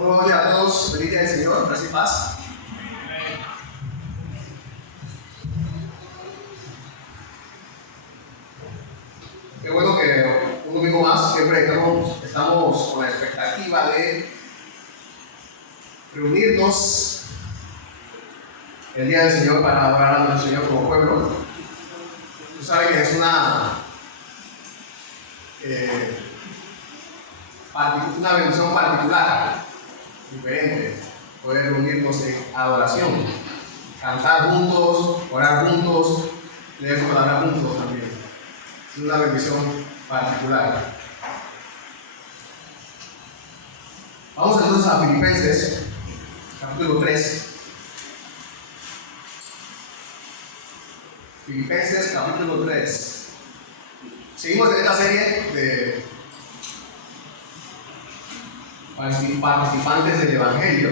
Buenos días a todos, feliz día del Señor, gracia y paz. Qué bueno que un domingo más siempre estamos con la expectativa de reunirnos el día del Señor para adorar a nuestro Señor como pueblo. Tú sabes que es una bendición particular, diferente, poder reunirnos en adoración, cantar juntos, orar juntos, leer su palabra juntos también. Es una bendición particular. Vamos entonces a Filipenses, capítulo 3. Filipenses, capítulo 3. Seguimos en esta serie de participantes del Evangelio.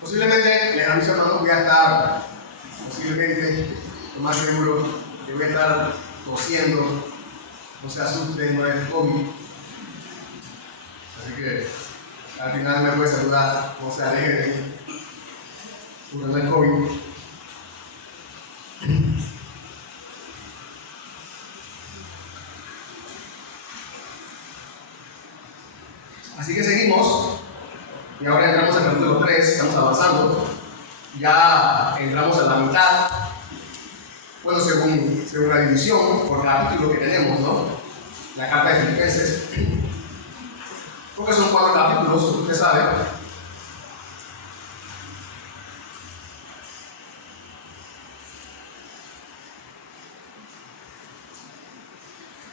Posiblemente, les aviso, hermano, voy a estar, lo más seguro, que voy a estar tosiendo, no se asusten, no es COVID. Así que al final me puede saludar, no se alejen de mí, porque no es COVID. Así que seguimos, y ahora entramos al capítulo 3, estamos avanzando, ya entramos a la mitad, bueno, según la división por capítulo que tenemos, ¿no? La carta de Filipenses, porque son 4 capítulos, usted sabe.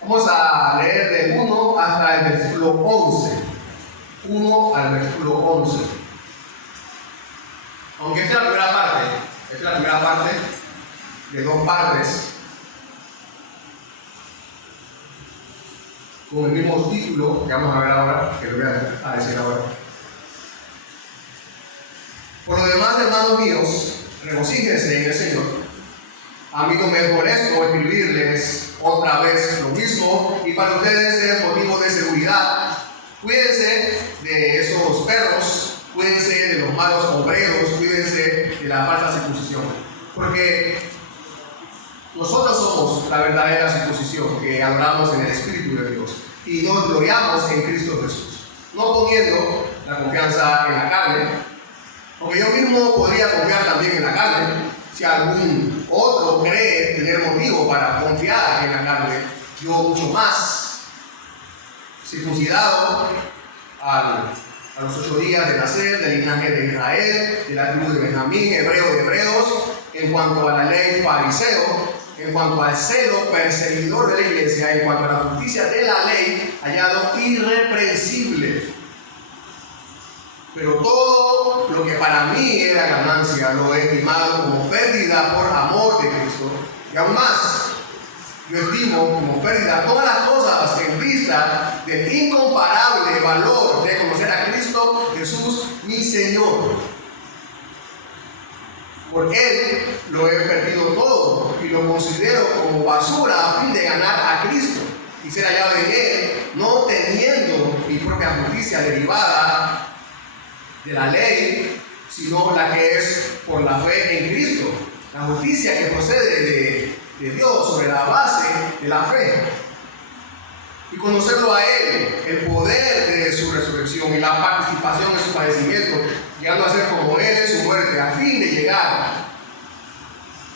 Vamos a leer del 1 hasta el versículo 11. 1 al versículo 11. Aunque esta es la primera parte de 2 partes con el mismo título que vamos a ver ahora, que lo voy a decir ahora. Por lo demás, hermanos míos, regocíjense en el Señor. A mí no me molesta escribirles otra vez lo mismo, y para ustedes es motivo de seguridad. Cuídense de esos perros, cuídense de los malos obreros, cuídense de la falsa circuncisión, porque nosotros somos la verdadera circuncisión, que adoramos en el Espíritu de Dios y nos gloriamos en Cristo Jesús, no poniendo la confianza en la carne, porque yo mismo podría confiar también en la carne si algún otro cree tener motivo para confiar en la carne. Yo mucho más, circuncidado a los 8 días de nacer, del linaje de Israel, de la tribu de Benjamín, hebreo de hebreos, en cuanto a la ley, fariseo, en cuanto al celo, perseguidor de la iglesia, en cuanto a la justicia de la ley, hallado irreprensible. Pero todo lo que para mí era ganancia lo he estimado como pérdida por amor de Cristo. Y aún más, yo estimo como pérdida todas las cosas en vista del incomparable valor de conocer a Cristo Jesús, mi Señor. Por Él lo he perdido todo y lo considero como basura a fin de ganar a Cristo y ser hallado en Él, no teniendo mi propia justicia derivada de la ley, sino la que es por la fe en Cristo, la justicia que procede de Dios sobre la base de la fe, y conocerlo a Él, el poder de su resurrección y la participación en su padecimiento, llegando a ser como Él en su muerte, a fin de llegar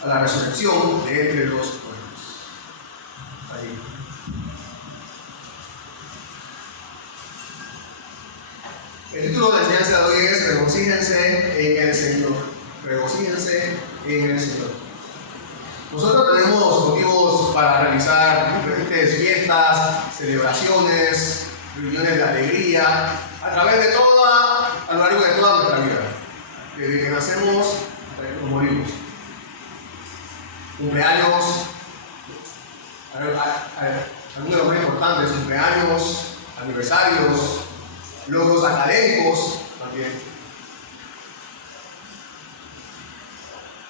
a la resurrección de entre los muertos. Ahí. El título de la enseñanza de hoy es regocíjense en el Señor. Regocíjense en el Señor. Nosotros tenemos motivos para realizar diferentes fiestas, celebraciones, reuniones de alegría, a lo largo de toda nuestra vida. Desde que nacemos hasta que nos morimos. Cumpleaños, algunos de los más importantes, cumpleaños, aniversarios, logros académicos también.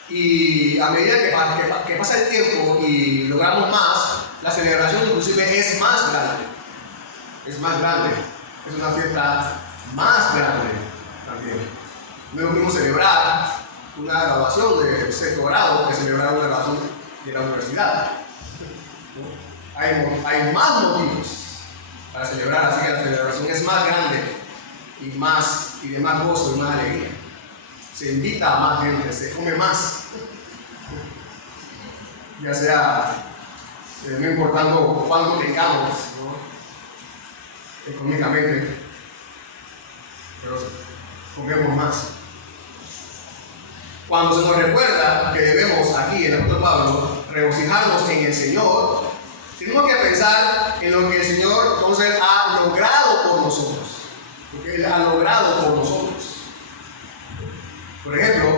Y a medida que pasa el tiempo y logramos más, la celebración inclusive es más grande. Es más grande. Es una fiesta más grande también. No es lo mismo celebrar una graduación de sexto grado que celebrar una graduación de la universidad. Hay más motivos para celebrar, así que la celebración es más grande y de más gozo y más alegría. Se invita a más gente, se come más, ya sea no importando cuánto tengamos, ¿no? Económicamente, pero comemos más. Cuando se nos recuerda que debemos aquí en el apóstol Pablo regocijarnos en el Señor, tenemos que pensar en lo que el Señor entonces ha logrado por nosotros, lo que Él ha logrado por nosotros. Por ejemplo,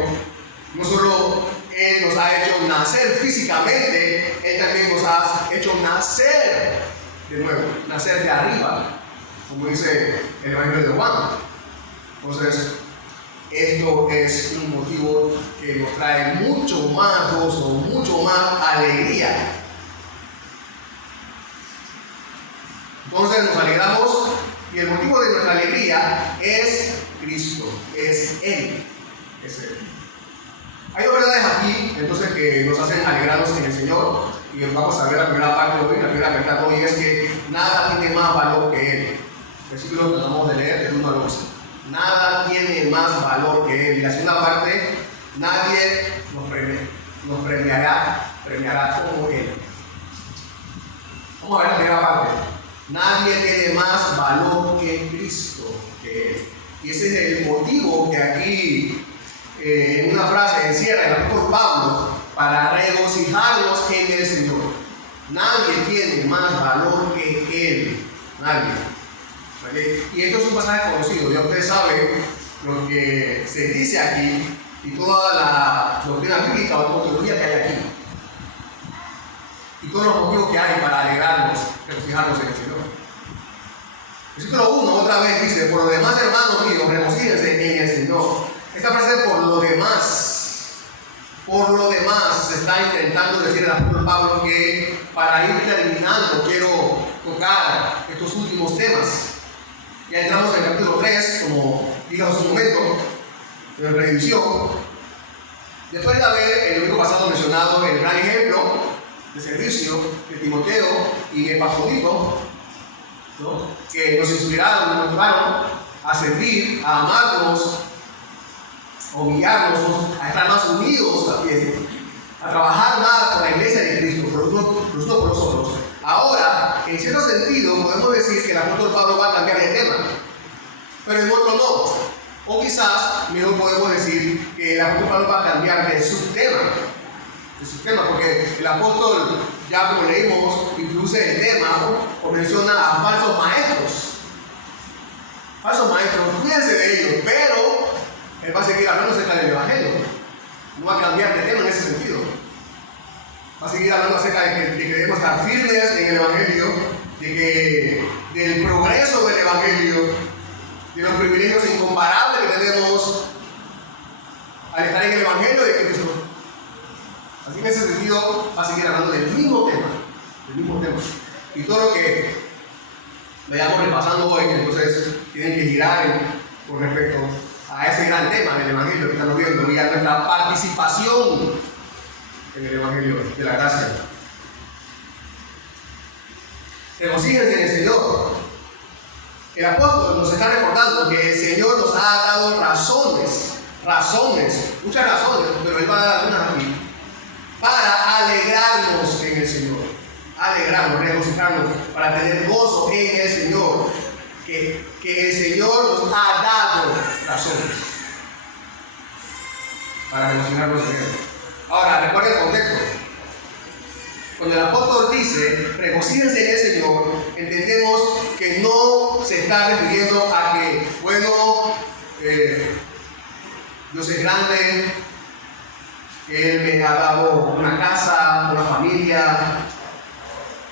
no solo Él nos ha hecho nacer físicamente, Él también nos ha hecho nacer de nuevo, nacer de arriba, como dice el Evangelio de Juan. Entonces, esto es un motivo que nos trae mucho más gozo, mucho más alegría. Entonces nos alegramos y el motivo de nuestra alegría es Cristo, es Él. Hay dos verdades aquí, entonces, que nos hacen alegrarnos en el Señor, y vamos a ver la primera parte de hoy. La primera verdad hoy es que nada tiene más valor que Él. El versículo que acabamos de leer, del 1 al 11. Nada tiene más valor que Él. Y la segunda parte, nadie nos premiará como Él. Vamos a ver la primera parte. Nadie tiene más valor que Cristo, que Él. Y ese es el motivo que aquí en una frase encierra el apóstol Pablo para regocijarnos en el Señor. Nadie tiene más valor que Él. Nadie. ¿Okay? Y esto es un pasaje conocido. Ya ustedes saben lo que se dice aquí y toda la doctrina bíblica o teología que hay aquí. Y todos los motivos que hay para alegrarnos, regocijarnos en el Señor. Versículo 1 otra vez dice: por lo demás, hermanos míos, regocíjense en el Señor. Esta frase, por lo demás, se está intentando decir el apóstol Pablo que para ir terminando quiero tocar estos últimos temas. Ya entramos en el capítulo 3, como dije hace un momento, en la revisión. Después de haber el domingo pasado mencionado el gran ejemplo de servicio de Timoteo y Epafrodito, ¿no? Que nos inspiraron, nos motivaron a servir, a amarnos, a humillarnos, a estar más unidos también, a trabajar más con la iglesia de Cristo, los unos por los otros. Ahora, en cierto sentido, podemos decir que el apóstol Pablo va a cambiar de tema, pero en otro no. O quizás, mejor podemos decir que el apóstol Pablo va a cambiar de subtema, porque el apóstol, ya como leímos, introduce el tema o menciona a falsos maestros. Falsos maestros, cuídense de ellos, pero él va a seguir hablando acerca del Evangelio. No va a cambiar de tema en ese sentido. Va a seguir hablando acerca de que debemos estar firmes en el Evangelio, del progreso del Evangelio, de los privilegios incomparables que tenemos al estar en el Evangelio de Cristo. Así que en ese sentido va a seguir hablando del mismo tema. Y todo lo que vayamos repasando hoy, entonces tienen que girar con respecto a ese gran tema del Evangelio que estamos viendo y a nuestra participación en el Evangelio de la gracia. Regocíjense en el Señor. El apóstol nos está recordando que el Señor nos ha dado razones, muchas razones, pero Él va a dar algunas aquí, para alegrarnos en el Señor. Regocijarnos, para tener gozo en el Señor. Que el Señor nos ha dado razones para regocijarnos en Él. Ahora, recuerden el contexto. Cuando el apóstol dice regocíjense en el Señor, entendemos que no se está refiriendo a que, bueno, Dios es grande, que Él me ha dado una casa, una familia,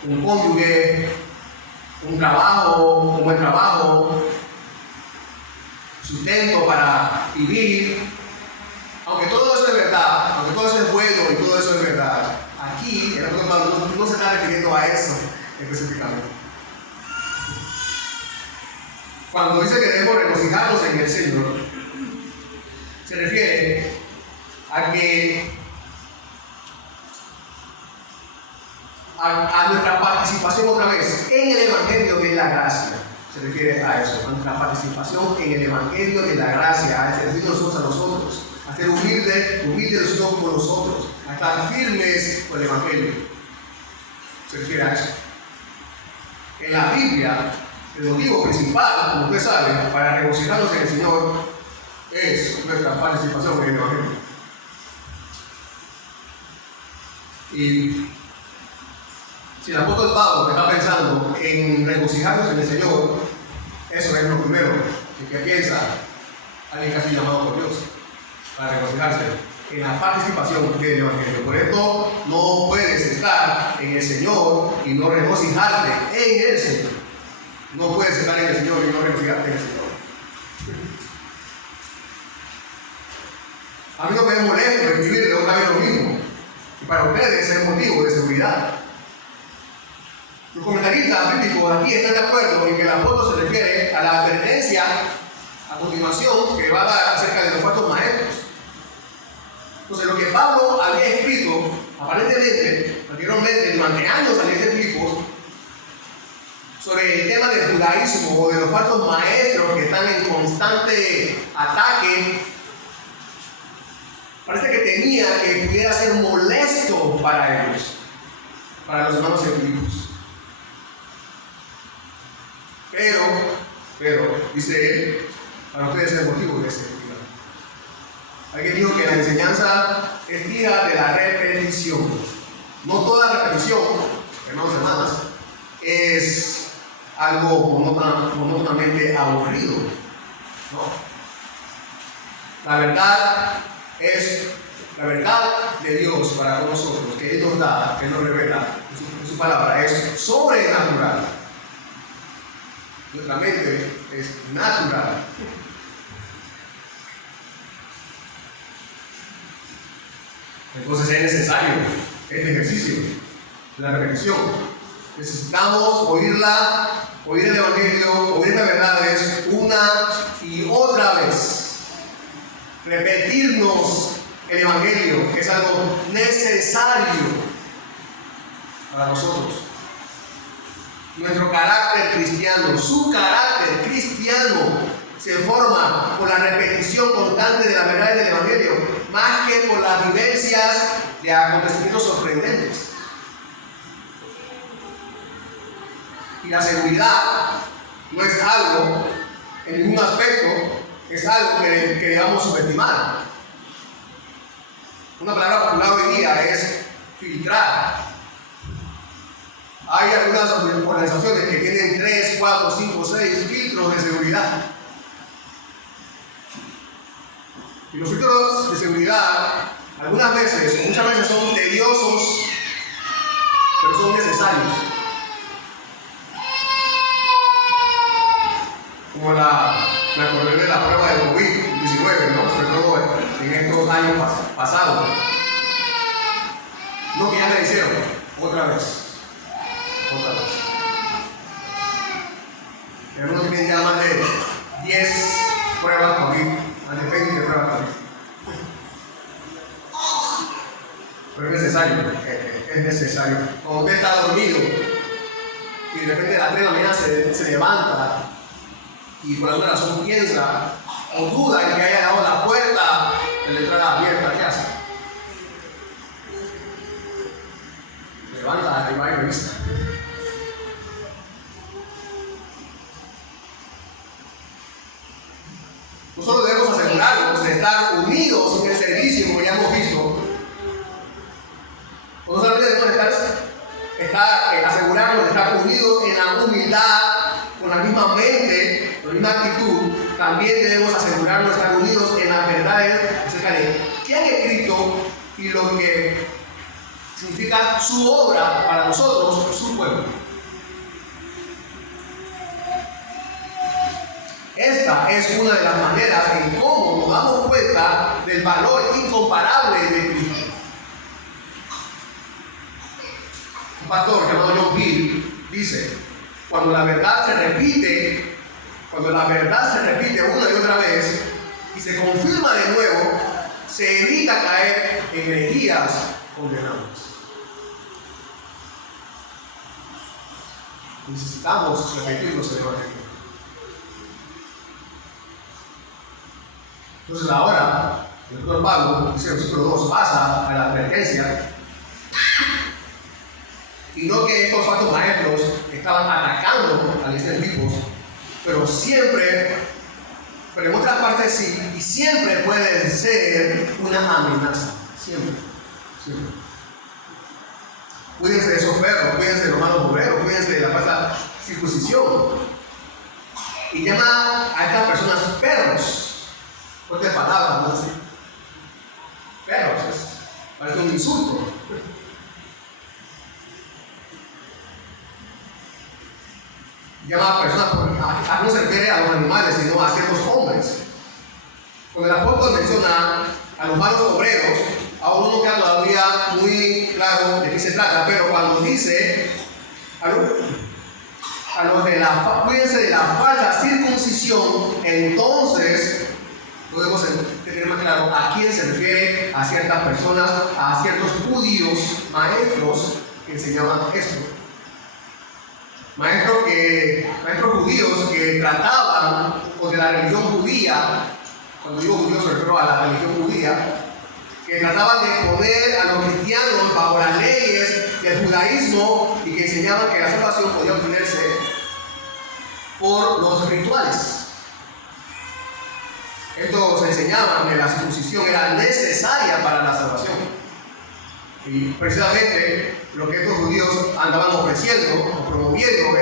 un cónyuge, un trabajo, un buen trabajo, sustento para vivir. Aunque todo eso es verdad, importa, aunque todo eso es bueno y todo eso es verdad, aquí el apóstol Pablo no se está refiriendo a eso específicamente. Cuando dice que debemos regocijarnos en el Señor, se refiere a que a nuestra participación otra vez en el Evangelio de la gracia. Se refiere a eso, a nuestra participación en el Evangelio de la gracia, a servirnos nosotros a nosotros, a ser humildes los unos con los otros, a estar firmes con el Evangelio. Se refiere a eso. En la Biblia, el motivo principal, como usted sabe, para regocijarnos en el Señor es nuestra participación en el Evangelio. Y si el apóstol Pablo está pensando en regocijarnos en el Señor, eso es lo primero que piensa alguien que ha sido llamado por Dios para regocijarse en la participación del Evangelio. Por esto no puedes estar en el Señor y no regocijarte en el Señor. No puedes estar en el Señor y no regocijarte en el Señor. A mí no me molesta escribirle otra vez lo mismo. Y para ustedes es motivo de seguridad. Los comentaristas bíblicos aquí están de acuerdo en que el apóstol se refiere a la advertencia a continuación que va a dar acerca de los falsos maestros. Entonces, lo que Pablo había escrito, aparentemente, anteriormente, durante años al de Filipos, sobre el tema del judaísmo o de los falsos maestros que están en constante ataque, parece que temía que pudiera ser molesto para ellos, para los hermanos de Filipos. Pero, dice él, para ustedes es el motivo de seguridad. Alguien dijo que la enseñanza es hija de la repetición. No toda repetición, hermanos y hermanas, es algo monótonamente aburrido. No. La verdad es la verdad de Dios para con nosotros, que Él nos da, que Él nos revela en su palabra, es sobrenatural. Nuestra mente es natural. Entonces es necesario este ejercicio, la repetición. Necesitamos oír el Evangelio, oír las verdades una y otra vez. Repetirnos el Evangelio, que es algo necesario para nosotros. Nuestro carácter cristiano, su carácter cristiano, se forma por la repetición constante de la verdad del Evangelio, más que por las vivencias de acontecimientos sorprendentes. Y la seguridad no es algo, en ningún aspecto, es algo que debamos subestimar. Una palabra popular hoy día es filtrar. Hay algunas organizaciones que tienen 3, 4, 5, 6 filtros de seguridad. Y los filtros de seguridad, muchas veces son tediosos, pero son necesarios. Como me acordé de la prueba del COVID-19, ¿no? Sobre todo en estos años pasados. No, que ya me la hicieron, otra vez. Algunos tienen ya más de 10 pruebas COVID, más de 20 pruebas COVID. Pero es necesario. Cuando usted está dormido y de repente a las 3 de la mañana se levanta y por alguna razón piensa o duda en que haya dejado la puerta de la entrada abierta, ¿qué hace? Se levanta y va y revisa. Nosotros debemos asegurarnos de estar unidos en el servicio, como ya hemos visto. No solamente debemos asegurarnos de estar unidos en la humildad, con la misma mente, con la misma actitud. También debemos asegurarnos de estar unidos en las verdades acerca de qué han escrito y lo que significa su obra para nosotros, su pueblo. Esta es una de las maneras en cómo nos damos cuenta del valor incomparable de Cristo. Un pastor llamado John Gill dice: cuando la verdad se repite una y otra vez y se confirma de nuevo, se evita caer en herejías condenables. Necesitamos repetir los errores. Entonces ahora, el doctor Pablo, dice el versículo 2, pasa a la advertencia. Y no que estos falsos maestros estaban atacando a los vivos, pero en otras partes sí, y siempre pueden ser una amenaza. Siempre. Cuídense de esos perros, cuídense de los malos obreros, cuídense de la falsa circuncisión. Y llama a estas personas perros. Fuerte palabra, ¿no? Así. Perros, parece un insulto. Llama a personas, no se refiere a los animales, sino a ciertos hombres. Cuando el apóstol menciona a los malos obreros, aún no queda todavía muy claro de qué se trata, pero cuando dice a los de cuídense de la falsa circuncisión, entonces podemos tener más claro a quién se refiere, a ciertas personas, a ciertos judíos, maestros que enseñaban esto. Maestros judíos que trataban de la religión judía. Cuando digo judíos me refiero a la religión judía, que trataban de poner a los cristianos bajo las leyes del judaísmo y que enseñaban que la salvación podía obtenerse por los rituales. Estos enseñaban que la circuncisión era necesaria para la salvación. Y precisamente lo que estos judíos andaban ofreciendo o promoviendo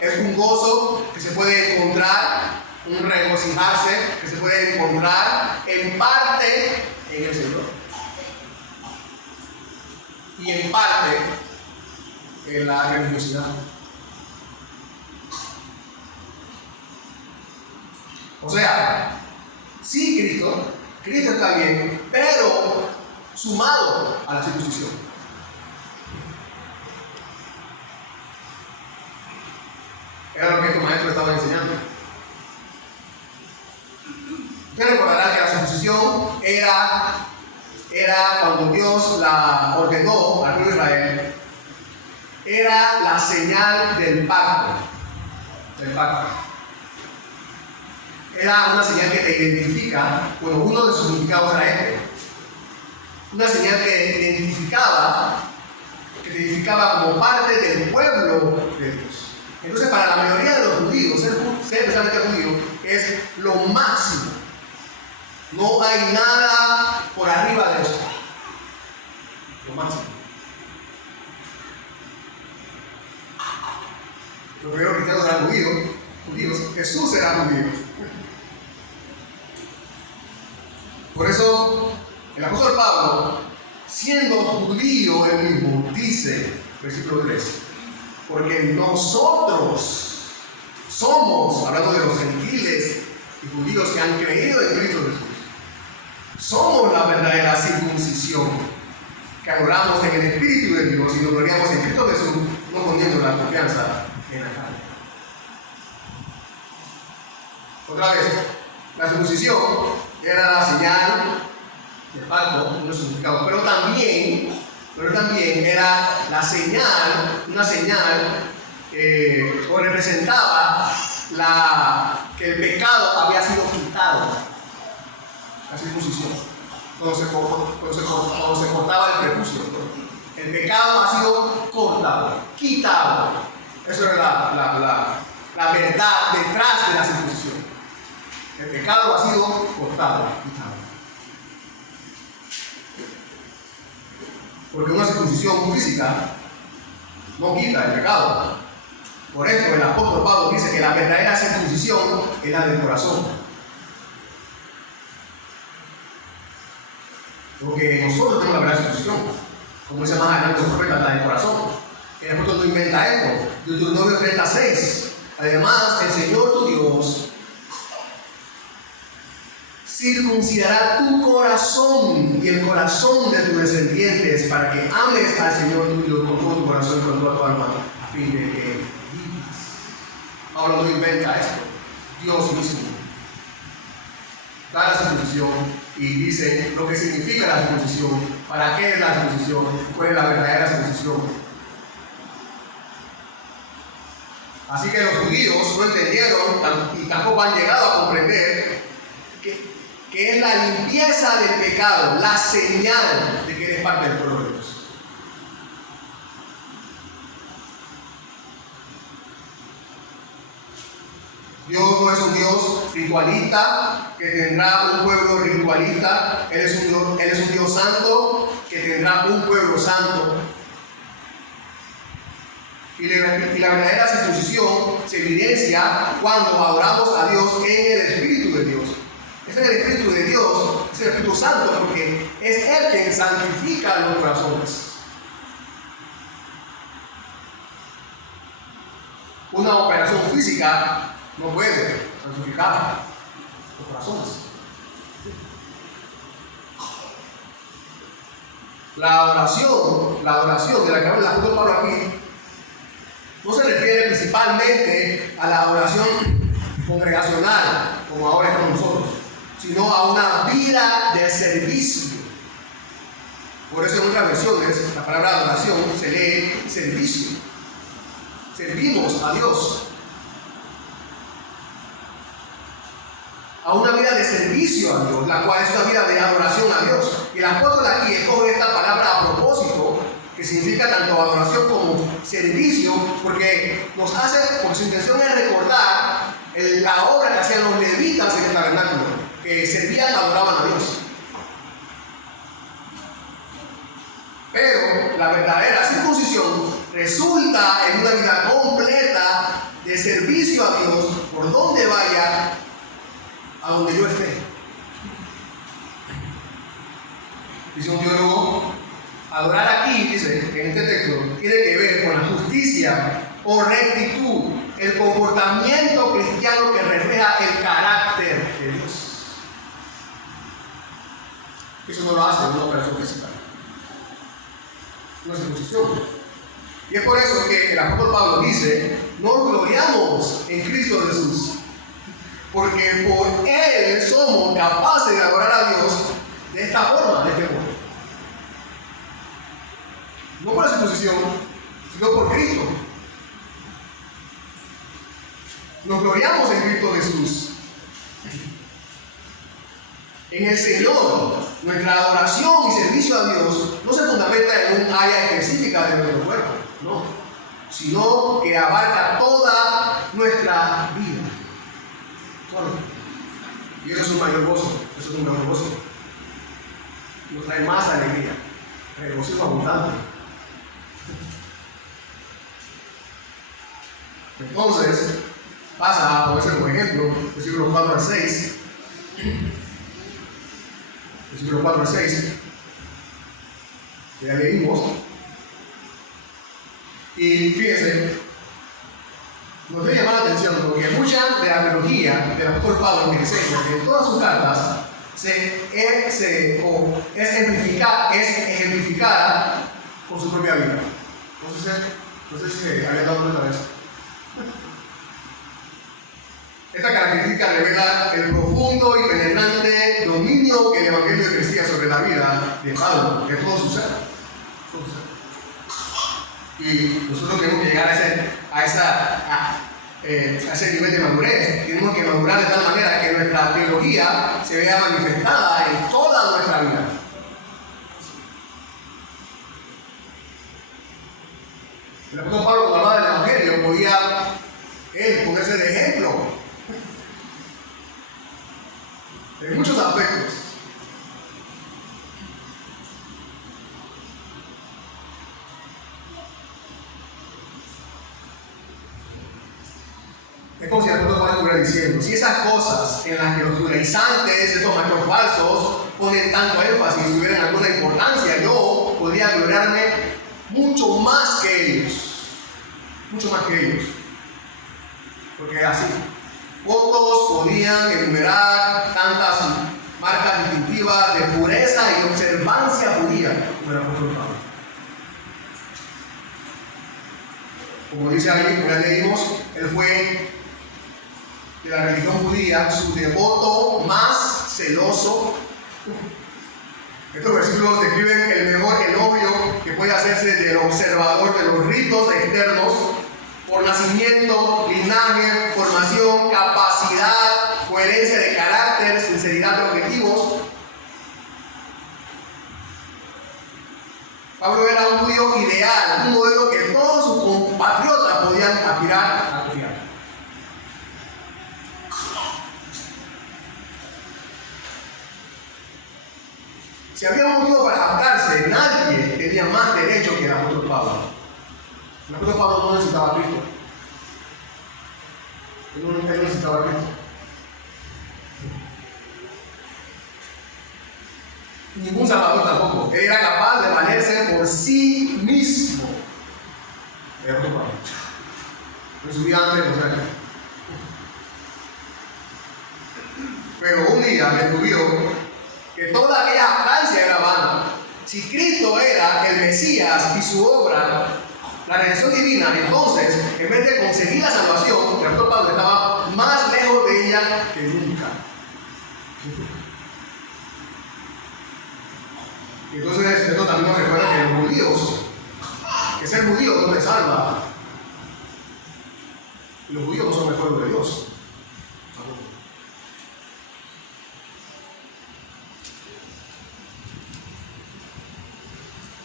es un gozo que se puede encontrar, un regocijarse que se puede encontrar en parte en el Señor y en parte en la religiosidad. O sea, sí, Cristo está bien, pero sumado a la circuncisión. Era lo que estos maestros estaban enseñando. Ustedes recordarán que la circuncisión era cuando Dios la ordenó al pueblo de Israel, era la señal del pacto. Era una señal que te identifica, bueno, uno de sus significados era este. Una señal que te identificaba como parte del pueblo de Dios. Entonces, para la mayoría de los judíos, ser especialmente judío, es lo máximo. No hay nada por arriba de eso. Lo máximo. Los primeros cristianos eran judíos. Jesús era judío. Por eso, el apóstol Pablo, siendo judío él mismo, dice, versículo 3, porque nosotros somos, hablando de los gentiles y judíos que han creído en Cristo Jesús, somos la verdadera circuncisión, que adoramos en el Espíritu de Dios y nos gloriamos en Cristo Jesús, no poniendo la confianza en la carne. Otra vez, la circuncisión era la señal del pacto, no significado, pero también era la señal, una señal que representaba que el pecado había sido quitado. La circuncisión, cuando se cortaba el prepucio, el pecado ha sido cortado, quitado. Eso era la verdad detrás de la circuncisión. El pecado ha sido cortado, quitado. Porque una circuncisión física no quita el pecado. Por esto el apóstol Pablo dice que la verdadera circuncisión es la del corazón. Porque nosotros tenemos la verdadera circuncisión, como dice más adelante el profeta, la del corazón. El apóstol no inventa esto. Deuteronomio 36. Además, el Señor tu Dios circuncidará tu corazón y el corazón de tus descendientes para que ames al Señor tu Dios con todo tu corazón y con toda tu alma, a fin de que vivas. Pablo no inventa esto, Dios mismo da la circuncisión y dice lo que significa la circuncisión, para qué es la circuncisión, cuál es la verdadera circuncisión. Así que los judíos no entendieron y tampoco han llegado a comprender que es la limpieza del pecado, la señal de que eres parte del pueblo de Dios. Dios no es un Dios ritualista que tendrá un pueblo ritualista. Él es un Dios santo que tendrá un pueblo santo. Y la verdadera circuncisión se evidencia cuando adoramos a Dios en el Espíritu de Dios. Es en el Espíritu de Dios, es el Espíritu Santo, porque es Él quien santifica los corazones. Una operación física no puede santificar los corazones. La adoración de la que habla el apóstol Pablo aquí, no se refiere principalmente a la adoración congregacional, como ahora estamos nosotros, sino a una vida de servicio. Por eso en otras versiones la palabra adoración se lee servicio. Servimos a Dios. A una vida de servicio a Dios, la cual es una vida de adoración a Dios. Y el apóstol aquí escoge esta palabra a propósito, que significa tanto adoración como servicio, porque su intención es recordar la obra que hacían los levitas en el tabernáculo, que servían y adoraban a Dios. Pero la verdadera circuncisión resulta en una vida completa de servicio a Dios por donde vaya, a donde yo esté. Dice un teólogo, adorar aquí, dice en este texto, tiene que ver con la justicia o rectitud, el comportamiento cristiano que refleja el carácter de Dios. Eso no lo hace una operación física, una circuncisión. Y es por eso que el apóstol Pablo dice, nos gloriamos en Cristo Jesús, porque por Él somos capaces de adorar a Dios de esta forma, de este modo. No por la circuncisión, sino por Cristo. Nos gloriamos en Cristo Jesús. En el Señor, nuestra adoración y servicio a Dios no se fundamenta en un área específica de nuestro cuerpo, no, sino que abarca toda nuestra vida. Y eso es un mayor gozo, eso es un mejor gozo. Nos trae más alegría, regocijo abundante. Entonces, pasa a ponerse como ejemplo, versículos 4 al 6. Versículos 4 al 6. Que ya leímos. Y fíjense, nos debe llamar la atención porque mucha de la teología del apóstol Pablo que enseña que en todas sus cartas es ejemplificada con su propia vida. No sé si habían dado cuenta de eso. Esta característica revela el profundo y penetrante dominio que el Evangelio ejercía sobre la vida de Pablo, de todo su ser. Y nosotros tenemos que llegar a ese nivel de madurez. Tenemos que madurar de tal manera que nuestra teología se vea manifestada en toda nuestra vida. El apóstol Pablo, cuando hablaba del Evangelio, podía él ponerse de ejemplo en muchos aspectos. Es como si el apóstol Pablo estuviera diciendo, si esas cosas en las que los judaizantes, estos maestros falsos, ponen tanto énfasis y tuvieran alguna importancia, yo podría gloriarme mucho más que ellos. Mucho más que ellos. Porque es así. Pocos podían enumerar tantas marca distintiva de pureza y observancia judía, como el apóstol Pablo. Como dice ahí, como ya leímos, él fue de la religión judía su devoto más celoso. Estos versículos describen el mejor elogio que puede hacerse del observador de los ritos externos por nacimiento, linaje, formación, capacidad, coherencia de carácter, sinceridad de objetivos. Pablo era un judío ideal, un modelo que todos sus compatriotas podían aspirar a copiar. Si había un motivo para jactarse, nadie tenía más derecho que el apóstol Pablo. El apóstol Pablo no necesitaba a Cristo. Él no necesitaba a Cristo. Ningún salvador tampoco. Él era capaz de valerse por sí mismo. El apóstol Pablo. En su vida antes de los años. Pero un día me descubrió que toda aquella jactancia era vana. Si Cristo era el Mesías y su obra, la redención divina, entonces, en vez de conseguir la salvación, el apóstol Pablo estaba más lejos de ella que nunca. Y entonces, esto también nos recuerda que los judíos, que ser judío no te salva. Y los judíos no son el pueblo de Dios.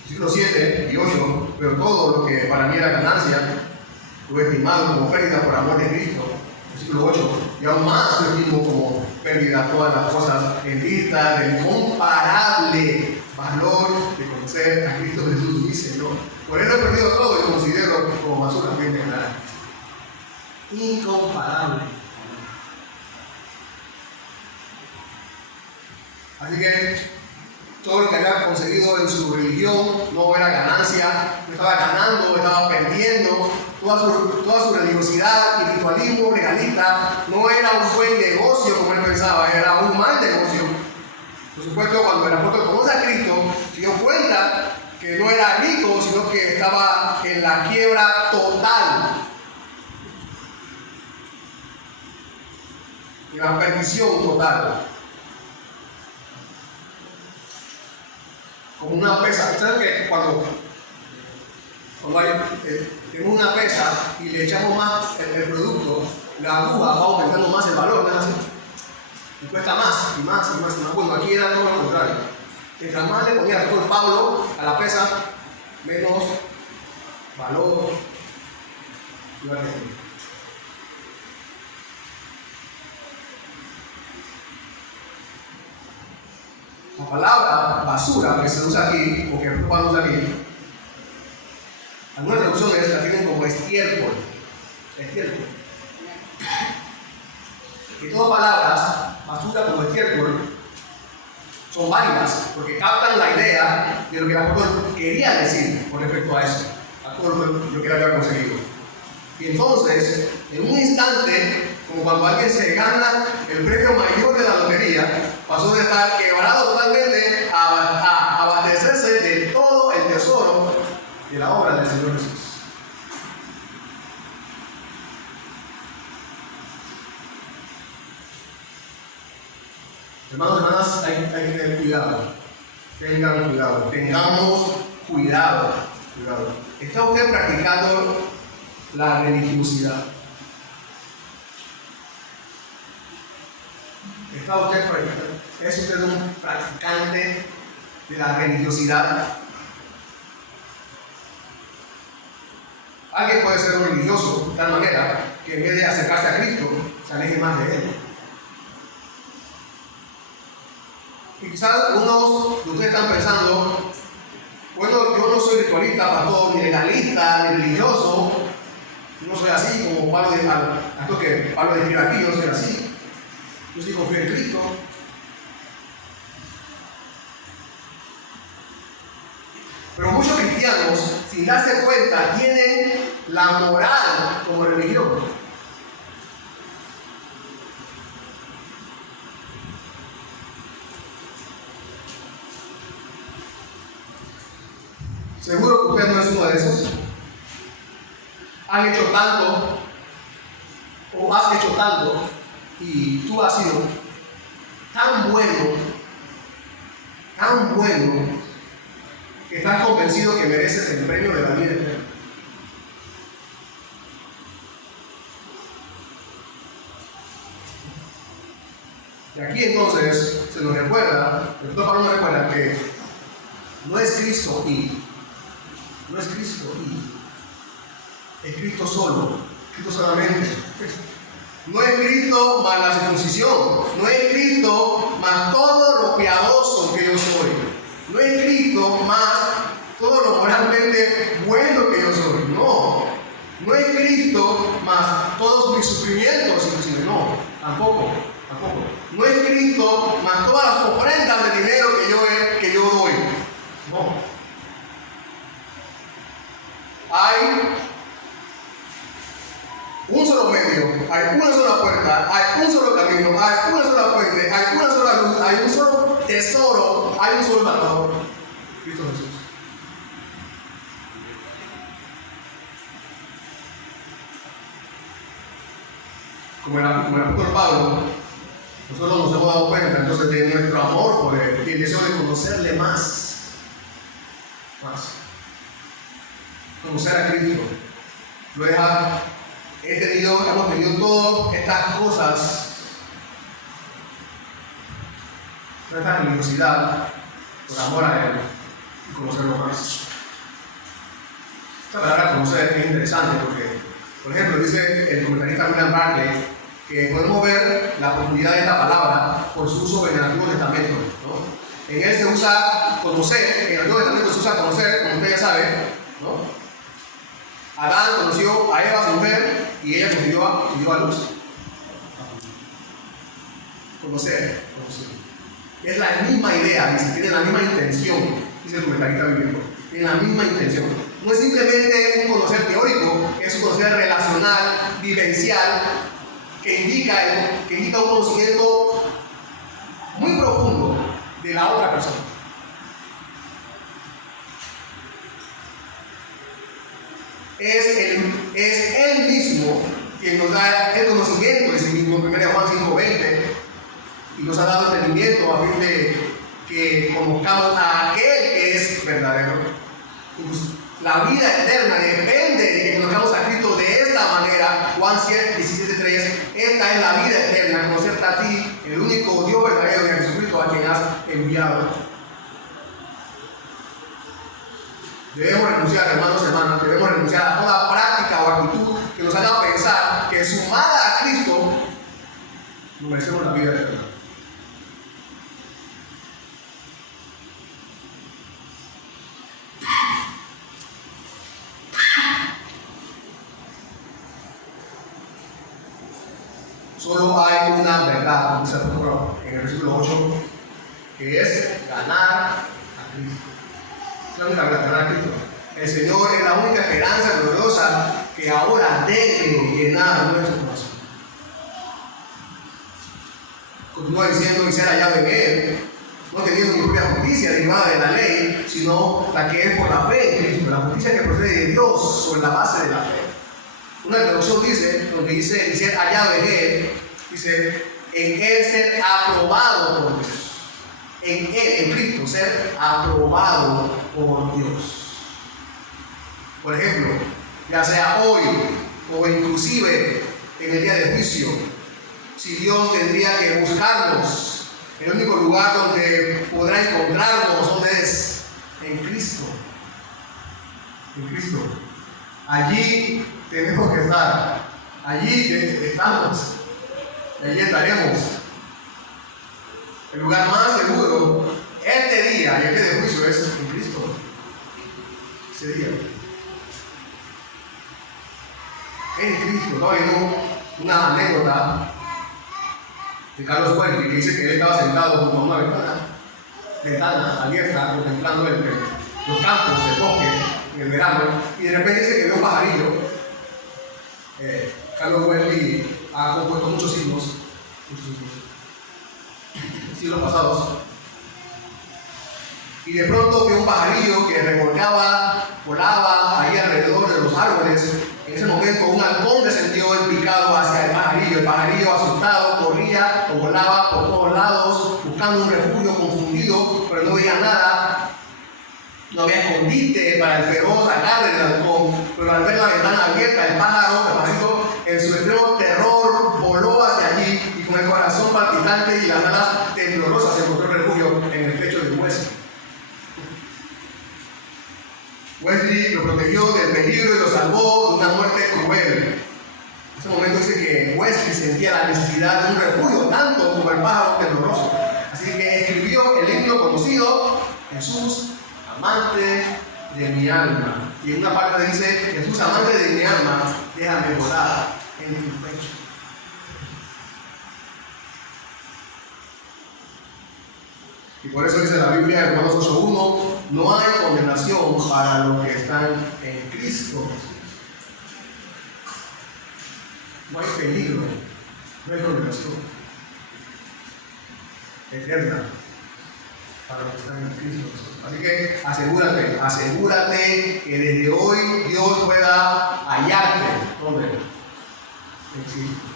Versículos 7 y 8, pero todo lo que para mí era ganancia, lo he estimado como pérdida por amor de Cristo. Versículo 8, y aún más lo estimo como pérdida todas las cosas en vista del incomparable valor de conocer a Cristo Jesús, mi Señor. Por él he perdido todo y considero como basura bien de ganar. Incomparable. Así que todo lo que había conseguido en su religión no era ganancia, no estaba ganando, estaba perdiendo. Toda su religiosidad y ritualismo legalista no era un buen negocio como él pensaba, era un mal negocio. Por supuesto, cuando el apóstol conoce a Cristo, se dio cuenta que no era rico, sino que estaba en la quiebra total, en la perdición total. Como una pesa. ¿Saben que cuando tenemos una pesa y le echamos más el producto, la aguja va aumentando más el valor, ¿no es así? Y cuesta más y más y más y más. Bueno, aquí era todo lo contrario. Mientras más le ponía el apóstol Pablo a la pesa, menos valor iba a tener. La palabra basura que se usa aquí, o que Pablo usa aquí, algunas traducciones la tienen como estiércol. Estiércol. Y todas palabras, basura como estiércol, son válidas porque captan la idea de lo que el apóstol quería decir con respecto a eso, a todo lo que él había conseguido. Y entonces, en un instante, como cuando alguien se gana el premio mayor de la lotería, pasó de estar quebrado totalmente a abastecerse de todo el tesoro de la obra del Señor Jesús. Hermanos y hermanas, hay que tener cuidado. Tengan cuidado. Tengamos cuidado. ¿Está usted practicando la religiosidad? ¿Está usted practicando? ¿Es usted un practicante de la religiosidad? Alguien puede ser un religioso de tal manera que en vez de acercarse a Cristo, se aleje más de Él. Y quizás algunos de ustedes están pensando, bueno, yo no soy ritualista, pastor, ni legalista, ni religioso. Yo no soy así como Pablo describe aquí, yo no soy así. Yo sí confío en Cristo. Pero muchos cristianos, sin darse cuenta, tienen la moral como religión. Seguro que usted no es uno de esos. Han hecho tanto o has hecho tanto y tú has sido tan bueno que estás convencido que mereces el premio de la vida eterna. Y aquí entonces se nos recuerda, el doctor Pablo nos recuerda que no es Cristo no es Cristo es Cristo solo, Cristo solamente. No es Cristo más la circuncisión, no es Cristo más todo lo piadoso que yo soy, no es Cristo más todo lo moralmente bueno que yo soy, no es Cristo más todos mis sufrimientos, inclusive, tampoco. No es Cristo más todas las ofrendas de dinero que yo doy, no. Hay un solo medio, hay una sola puerta, hay un solo camino, hay una sola fuente, hay una sola luz, hay un solo tesoro, hay un solo Salvador, Cristo Jesús. Como el apóstol Pablo, nosotros nos hemos dado cuenta entonces de nuestro amor por Él y el deseo de conocerle más. Conocer a Cristo. Hemos tenido todas estas cosas, toda esta religiosidad por amor a Él y conocerlo más. Esta palabra conocer es interesante porque, por ejemplo, dice el comentarista William Barclay que podemos ver la profundidad de esta palabra por su uso en el Antiguo Testamento, ¿no? En él se usa conocer, en el Antiguo Testamento se usa conocer, como usted ya sabe, ¿no? Adán conoció a Eva, su mujer, y ella dio a luz. Conocer. Es la misma idea, dice, tiene la misma intención, dice el comentarista bíblico. Tiene la misma intención. No es simplemente un conocer teórico, es un conocer relacional, vivencial, que indica un conocimiento muy profundo de la otra persona. Es Él mismo quien nos da el conocimiento de sí mismo, 1 Juan 5:20, y nos ha dado entendimiento a fin de que conozcamos a aquel que es verdadero. Pues, la vida eterna depende de que conozcamos a Cristo de esta manera. Juan 17:3, esta es la vida eterna, conocerte a ti, el único Dios verdadero, de Jesucristo, a quien has enviado. Debemos renunciar, hermanos y hermanas, debemos renunciar a toda práctica o actitud que nos haga pensar que sumada a Cristo nos merecemos la vida eterna. Solo hay una verdad, dice el apóstol en el versículo 8, que es ganar a Cristo. Es la única verdad, ganar a Cristo. El Señor es la única esperanza gloriosa que ahora debe llenar nuestro corazón. Continúa diciendo, y ser hallado en Él, no teniendo mi propia justicia derivada de la ley, sino la que es por la fe en Cristo, la justicia que procede de Dios sobre la base de la fe. Una traducción dice, donde dice, y ser hallado en Él, dice, en Él ser aprobado por Dios. En Él, en Cristo, ser aprobado por Dios. Por ejemplo, ya sea hoy o inclusive en el día de juicio, si Dios tendría que buscarnos, el único lugar donde podrá encontrarnos, ¿dónde es? En Cristo. En Cristo. Allí tenemos que estar. Allí estamos. Y allí estaremos. El lugar más seguro este día y el día de juicio es en Cristo. Ese día. En Cristo. Estaba viendo una anécdota de Carlos Fuentes que dice que él estaba sentado junto a una ventana abierta contemplando los campos, el bosque en el verano, y de repente dice que vio un pajarillo. Carlos Fuentes ha compuesto muchos himnos, siglos pasados. Y de pronto vio un pajarillo que revolcaba, volaba ahí alrededor de los árboles. En ese momento un halcón descendió el picado hacia el pajarillo. El pajarillo, asustado, corría o volaba por todos lados buscando un refugio, confundido, pero no veía nada. No había escondite para el feroz agarre del halcón, pero al ver la ventana abierta, el pajarito, en su extremo terror, voló hacia allí y con el corazón palpitante y las alas temblorosas encontró refugio en el pecho de Wesley. Wesley lo protegió del peligro y lo salvó de una muerte cruel. En ese momento dice que Wesley sentía la necesidad de un refugio, tanto como el pájaro tembloroso. Así que escribió el himno conocido, Jesús, amante de mi alma. Y en una parte dice, Jesús, amante de mi alma, déjame morar en tu pecho. Y por eso dice la Biblia en Romanos 8:1, no hay condenación para los que están en Cristo Jesús. No hay peligro, no hay condenación eterna para los que están en Cristo Jesús. Así que asegúrate que desde hoy Dios pueda hallarte. ¿Dónde? En Cristo.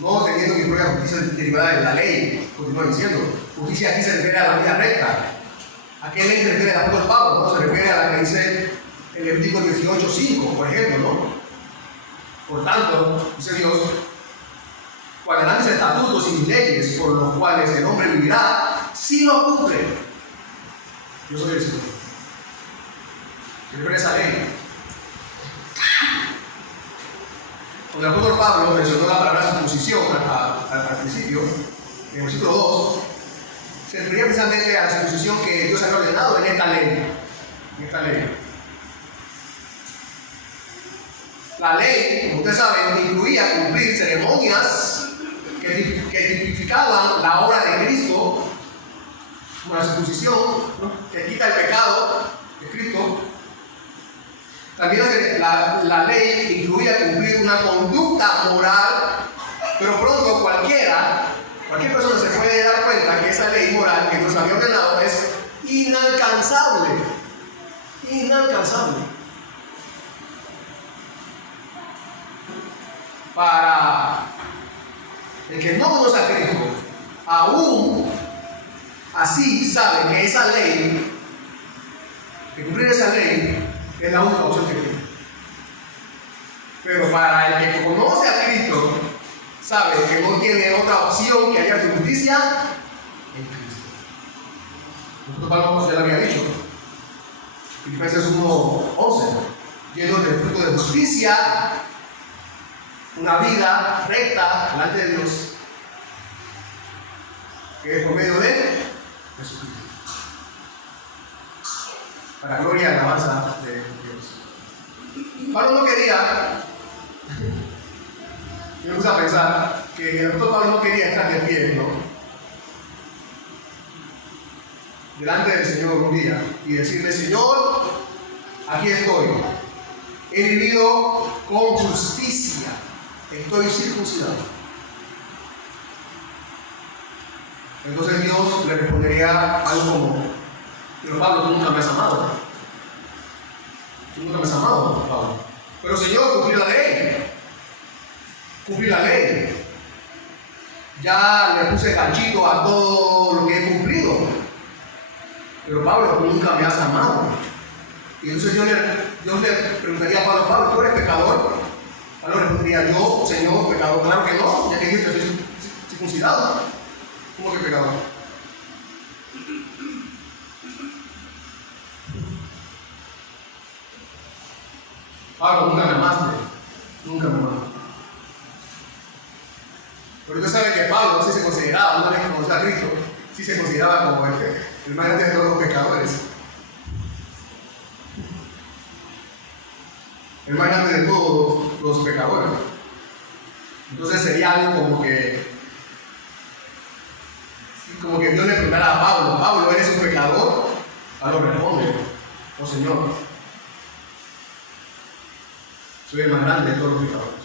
No teniendo mi propia justicia derivada de la ley, continúa diciendo. Justicia aquí se refiere a la vida recta. ¿A qué ley se refiere el apóstol Pablo? No se refiere a la que dice en Levítico 18:5, por ejemplo, ¿no? Por tanto, dice Dios, guardarán mis estatutos y mis leyes, por los cuales el hombre vivirá, si lo cumple. Yo soy el Señor. Se refiere a esa ley. Cuando el apóstol Pablo mencionó la palabra circuncisión al principio, en el versículo 2, se refería precisamente a la circuncisión que Dios había ordenado en esta ley. La ley, como ustedes saben, incluía cumplir ceremonias que tipificaban la obra de Cristo, como la circuncisión, ¿no?, que quita el pecado de Cristo. También la ley incluía cumplir una conducta moral, pero pronto cualquier persona se puede dar cuenta que esa ley moral que Dios había ordenado es inalcanzable. Para el que no conoce a Cristo, aún así sabe que esa ley, que cumplir esa ley, es la única opción que tiene. Pero para el que conoce a Cristo, sabe que no tiene otra opción que hallar su justicia en Cristo. Nosotros Pablo ya lo había dicho. Filipenses 1:11, lleno del fruto de justicia, una vida recta delante de Dios, que es por medio de Jesucristo, para gloria y alabanza de Dios. Pablo no quería, yo me puse a pensar que el apóstol Pablo no quería estar de pie, ¿no?, delante del Señor un día y decirle: Señor, aquí estoy, he vivido con justicia, estoy circuncidado. Entonces Dios le respondería algo como: pero Pablo, tú nunca me has amado. Tú nunca me has amado, Pablo. Pero Señor, cumplir la ley. Cumplir la ley. Ya le puse ganchito a todo lo que he cumplido. Pero Pablo, tú nunca me has amado. Y entonces Dios le preguntaría a Pablo: Pablo, ¿tú eres pecador? Pablo respondería: yo, Señor, pecador. Claro que no, ya que dijiste que soy circuncidado. ¿Cómo que pecador? Pablo, nunca me amaste. Nunca me amaste. Pero usted sabe que Pablo sí se consideraba, una vez que conoció a Cristo, sí se consideraba como el más grande de todos los pecadores. El más grande de todos los pecadores. Entonces sería algo como que Dios le preguntara a Pablo: Pablo, ¿eres un pecador? Pablo responde: oh Señor, soy el más grande de todos los pecadores.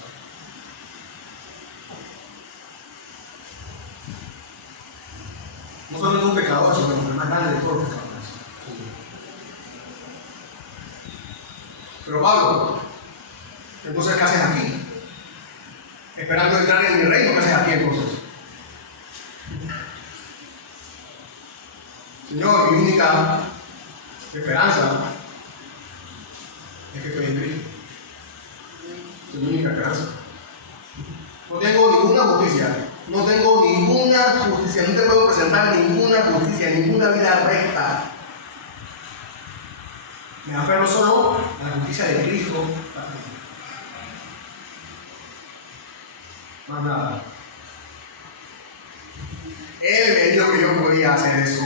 No solamente un pecador, sino el más grande de todos los pecadores. Pero Pablo, entonces, ¿qué haces aquí? Esperando entrar en mi reino, ¿qué haces aquí entonces? Señor, mi única esperanza es que estoy en Cristo. Es mi única esperanza. No tengo ninguna justicia. No tengo ninguna justicia. No te puedo presentar ninguna justicia, ninguna vida recta. Me aferro solo a la justicia de Cristo. Más nada. Él me dijo que yo podía hacer eso.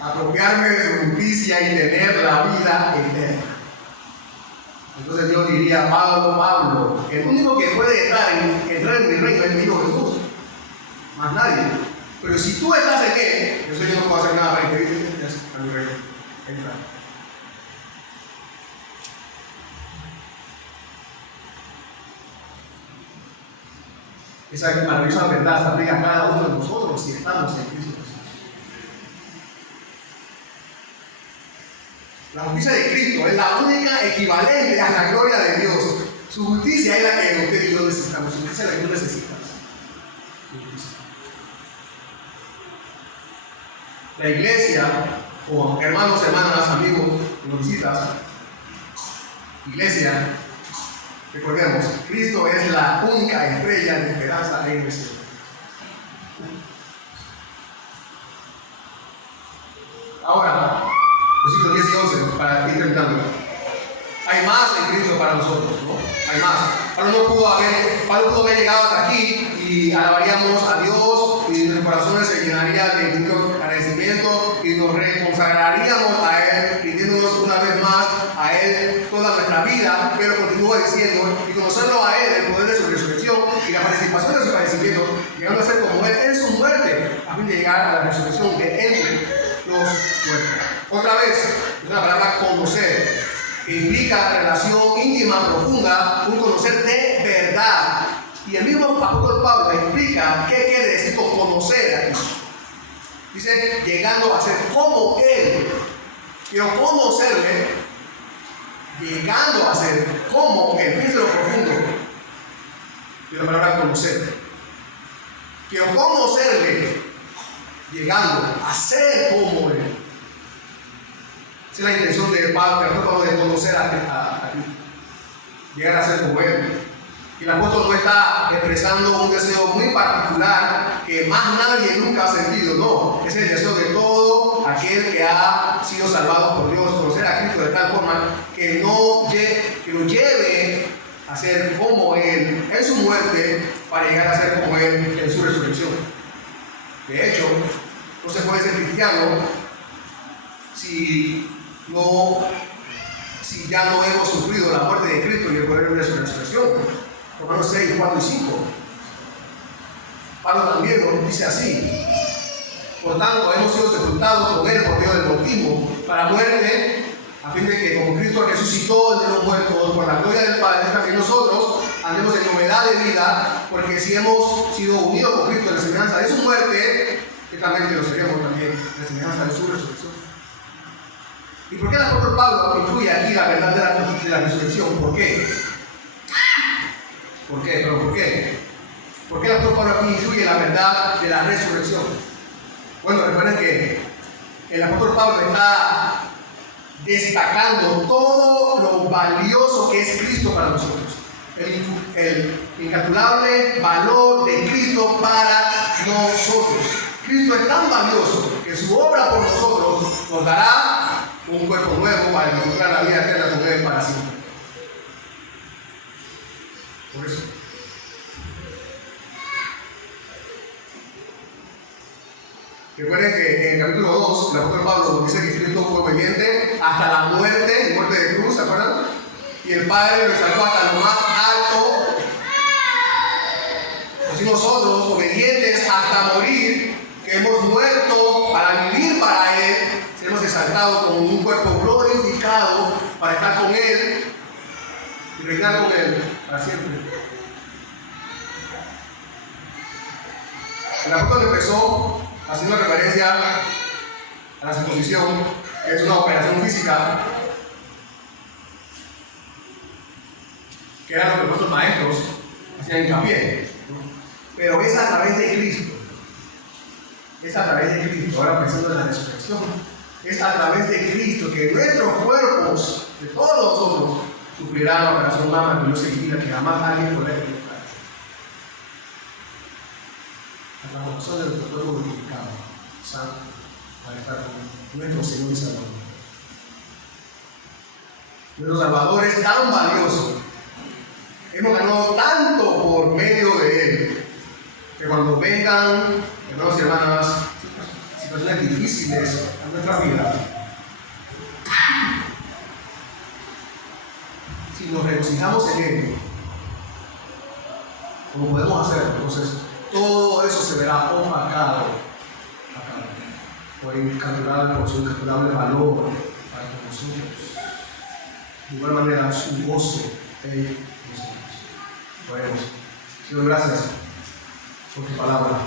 Apropiarme de su justicia y tener la vida eterna. Entonces Dios diría, Pablo, el único que puede entrar en mi reino es mi Hijo Jesús. Más nadie. Pero si tú estás en Él, yo no puedo hacer nada para impedirte a mi reino. Entra. Esa maravillosa verdad se aplica a cada uno de nosotros si estamos en Cristo Jesús. La justicia de Cristo es la única equivalente a la gloria de Dios. Su justicia es la que usted y yo necesitamos. Su justicia es la que tú necesitas. La iglesia, o hermanos, hermanas, amigos, que nos visitas, iglesia, recordemos, Cristo es la única estrella de esperanza en el cielo. Ahora, versículos 10 y 11, para ir terminando. Hay más en Cristo para nosotros, ¿no? Hay más. Pablo pudo haber llegado hasta aquí y alabaríamos a Dios y nuestros corazones se llenarían de agradecimiento y nos reconsagraríamos a Él, rindiéndonos una vez más a Él toda nuestra vida, pero continúa diciendo, y conocerlo a Él, el poder de su resurrección y la participación de su padecimiento, llegando a ser como Él en su muerte, a fin de llegar a la resurrección de entre los muertos. Otra vez, es una palabra conocer, que implica relación íntima, profunda, un conocer de verdad. Y el mismo apóstol Pablo explica qué quiere decir con conocer aquí. Dice, llegando a ser como Él. Quiero conocerle, llegando a ser como Él. Fíjense lo profundo de la palabra conocer. Quiero conocerle, llegando a ser como Él. Esa es la intención de Pablo, de conocer a Cristo. Llegar a ser como Él. Y el apóstol no está expresando un deseo muy particular que más nadie nunca ha sentido, no. Es el deseo de todo aquel que ha sido salvado por Dios, conocer a Cristo de tal forma que lo lleve a ser como Él en su muerte para llegar a ser como Él en su resurrección. De hecho, no se puede ser cristiano si ya no hemos sufrido la muerte de Cristo y el poder de su resurrección. Romanos 6, 4 y 5. Pablo también nos dice así: por tanto, hemos sido sepultados con Él por medio del bautismo para muerte, a fin de que como Cristo resucitó de los muertos por la gloria del Padre, también nosotros andemos en novedad de vida, porque si hemos sido unidos con Cristo en la semejanza de su muerte, ciertamente lo seremos también en la semejanza de su resurrección. ¿Y por qué el apóstol Pablo incluye aquí la verdad de la resurrección? ¿Por qué? ¿Por qué? ¿Pero por qué? ¿Por qué el apóstol Pablo aquí incluye la verdad de la resurrección? Bueno, recuerden que el apóstol Pablo está destacando todo lo valioso que es Cristo para nosotros. El incalculable valor de Cristo para nosotros. Cristo es tan valioso que su obra por nosotros nos dará un cuerpo nuevo para disfrutar la vida eterna con Él para siempre. Por eso. Recuerden que en el capítulo 2, el apóstol Pablo nos dice que Cristo fue obediente hasta la muerte de cruz, ¿se acuerdan? Y el Padre lo salvó hasta lo más alto. Así nosotros, obedientes hasta morir, que hemos muerto para vivir para Él, seremos exaltados con un cuerpo glorificado para estar con Él y reinar con Él para siempre. El apóstol empezó haciendo referencia a la circuncisión, que es una operación física, que era lo que nuestros maestros hacían hincapié, ¿no? Pero es a través de Cristo. Es a través de Cristo. Ahora pensando en la resurrección, es a través de Cristo que nuestros cuerpos, de todos nosotros, sufrirán la operación más maravillosa y divina que jamás alguien podrá explicar. La transformación de nuestro cuerpo glorificado, santo, para estar con nuestro Señor y Salvador. Nuestro Salvador es tan valioso. Hemos ganado tanto por medio de Él, que cuando vengan, hermanos y hermanas, situaciones difíciles en nuestra vida, si nos regocijamos en Él, como podemos hacer, entonces todo eso se verá opacado por su incalculable valor para nosotros. De igual manera, su gozo en nosotros. Oremos. Señor, gracias por tu palabra.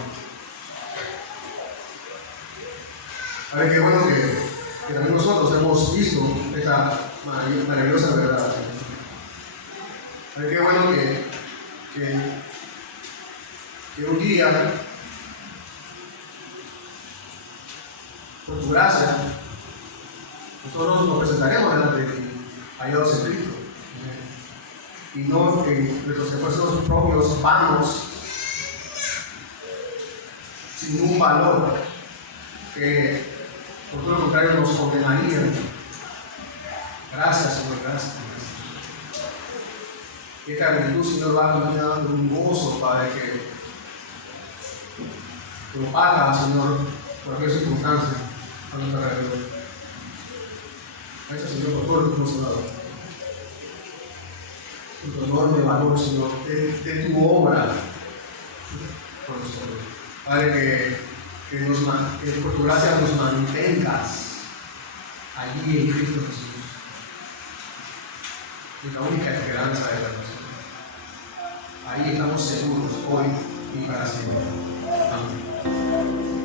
A ver, qué bueno que también nosotros hemos visto esta maravillosa verdad. A ver, qué bueno que un día, por tu gracia, nosotros nos presentaremos delante de ti, hallados en Cristo. Y no que nuestros esfuerzos propios vanos, sin un valor, que por todo lo contrario nos condenarían. Gracias, Señor, gracias. Que esta gratitud, Señor, va acompañada de un gozo, Padre, que lo paga, Señor, por cualquier circunstancia a nuestro alrededor. Gracias, Señor, por todo lo que nos ha dado. Tu enorme valor, Señor, de tu obra por nosotros. Padre, que por tu gracia nos mantengas allí en Cristo Jesús. Es la única esperanza de la nación. Ahí estamos seguros hoy y para siempre. Amén.